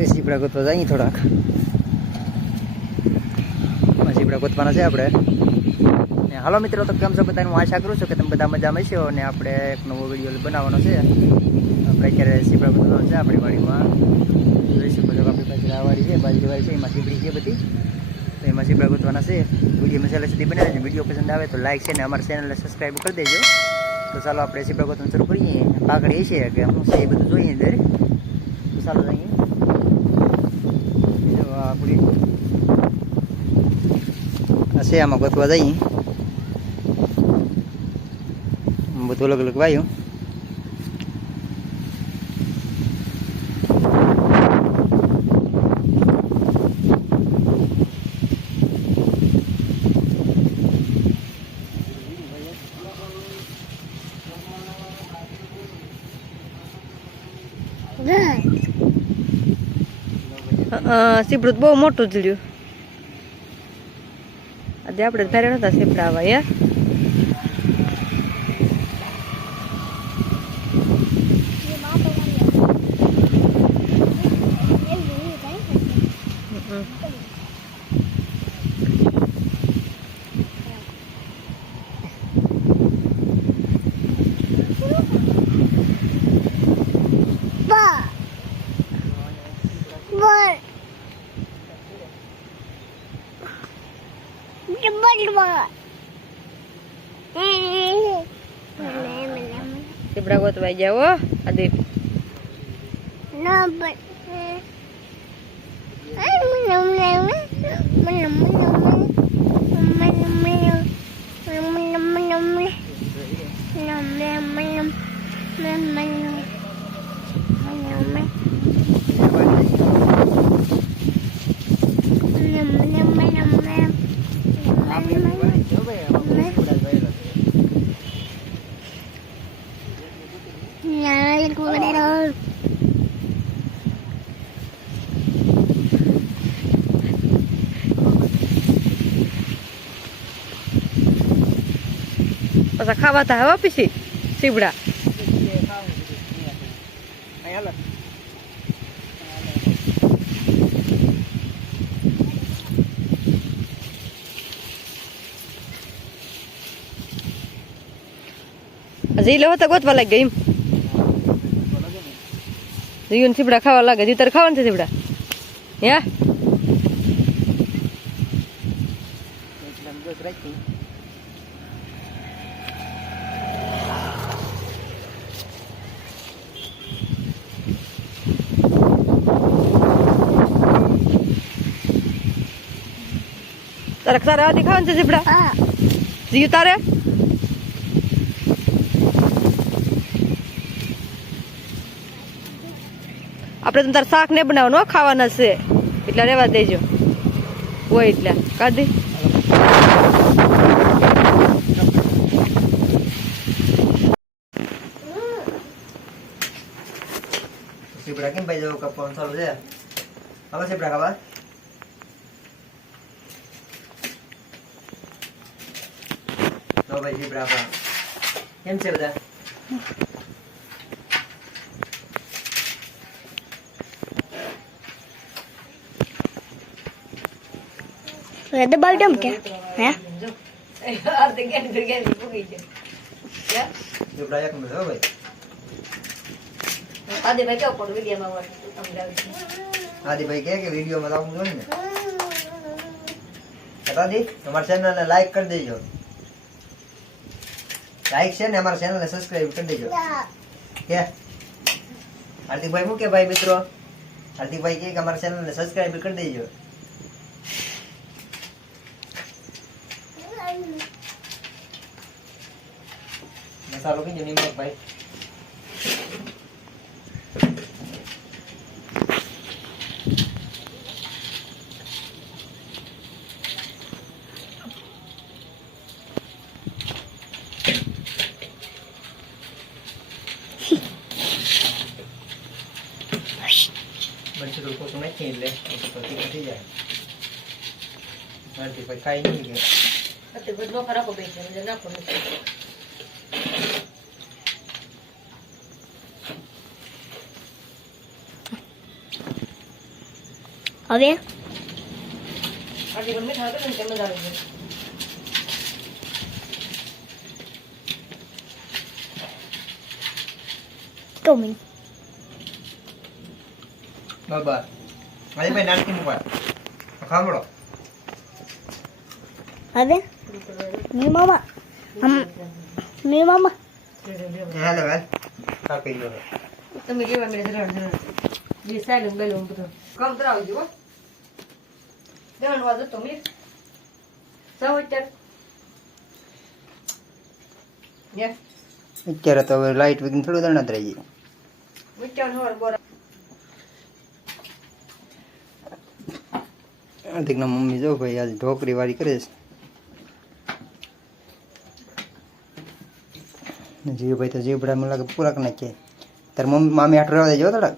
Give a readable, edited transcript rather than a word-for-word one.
આપણે સીપડા ગોતવા જઈએ થોડાક. સીપડા ગોતવાના છે આપણે. ને હાલો મિત્રો, તો કેમ છો બધાને? હું આશા કરું છું કે તમે બધા મજામાં છો. અને આપણે એક નવો વિડીયો બનાવવાનો છે. આપણે અત્યારે સીપડા ગોતવાનો છે આપણી વાડીમાં. જોઈ શકો છો આપણી પાસે આ વાડી છે, બાજરી વાડી છે, એમાં સીપડી છે બધી. તો એમાં સીપડા ગોતવાના છે. વિડીયો મસાલા સુધી બનાવે છે. વિડીયો પસંદ આવે તો લાઈક છે ને અમારા ચેનલને સબસ્ક્રાઈબ કરી દેજો. તો ચાલો આપણે સીપડા ગોતવાનું શરૂ કરીએ. આગળ એ છે કે હું છે એ બધું જોઈએ અંદર. તો ચાલો જઈએ. આપણી હશે આમાં ગોતવા જઈએ. બધું અલગ અલગ વાયું. સીપડું બહુ મોટું જડ્યું. આજે આપણે ધારે નતા સીપડા આવા યાર. સીપડા ગોતવાઈ જાવ આદિપ. પાછા ખાવાતા હવા પીસી સીબડા. હજી લેવો તો ગોતવા લાગે એમ. જીવન સીબડા ખાવા લાગે. હજી તારે ખાવાનું છે સીબડા? હે તારે તારે આથી ખાવાનું છે સીબડા? જીવ તારે આપણે તો તારે શાક ને બનાવવાનું ખાવાના છે એટલે રહેવા દેજો. હોય એટલે કાઢી સીપડા કેમ ભાઈ જવું કપવાનું ચાલુ છે. હવે સીપડા ખાવા તો ભાઈ સીપડા ખાવા કેમ છે બધા? Ada baldam ke? Ya? સીપડા એક મિનિટ હો ભાઈ. આદિભાઈ કેવો પડો વિડીયોમાં આદિભાઈ કહે કે વિડીયોમાં લાવવું જોઈએ ને. દાદી અમારા ચેનલને લાઈક કરી દેજો. લાઈક છે ને અમારા ચેનલને સબસ્ક્રાઇબ કરી દેજો. કે હાર્દિકભાઈ શું કે ભાઈ મિત્રો? હાર્દિકભાઈ કે અમારા ચેનલને સબસ્ક્રાઇબ કરી દેજો. મસાલો કીજો નિમક ભાઈ. બનશે તો પોતું નાખી એટલે પછી થઈ જાય. હાર્દિકભાઈ ખાઈ નહીં ગયા. બધો ખરાબ હો ગઈ છે નાખો. હવે આટલી પણ મીઠા કરે ને તે મજા આવે છે. તો મી બાબા આજે ભાઈ નાનકી મુકાય ખામડો હવે મી મામા મી મામા હાલો હાલ કાપી લો તમે કેવા મેં જરા જે સાયલન્ટ બેલું બધું કમ કરાવજો હો દેવાનું વાજો તો મી સાવ અત્યારે ને અત્યારે તો હવે લાઈટ વગર થોડું દણ જ રહી વિચાર હોર બોરા હાર્દિકના મમ્મી જો ભાઈ આજે ઢોકરી વાળી કરે છે જીવભાઈ તો જીવડા મને લાગે પૂરા કરી નાખીએ તાર મમ્મી મામી આઠ રહેવા દેજો થોડાક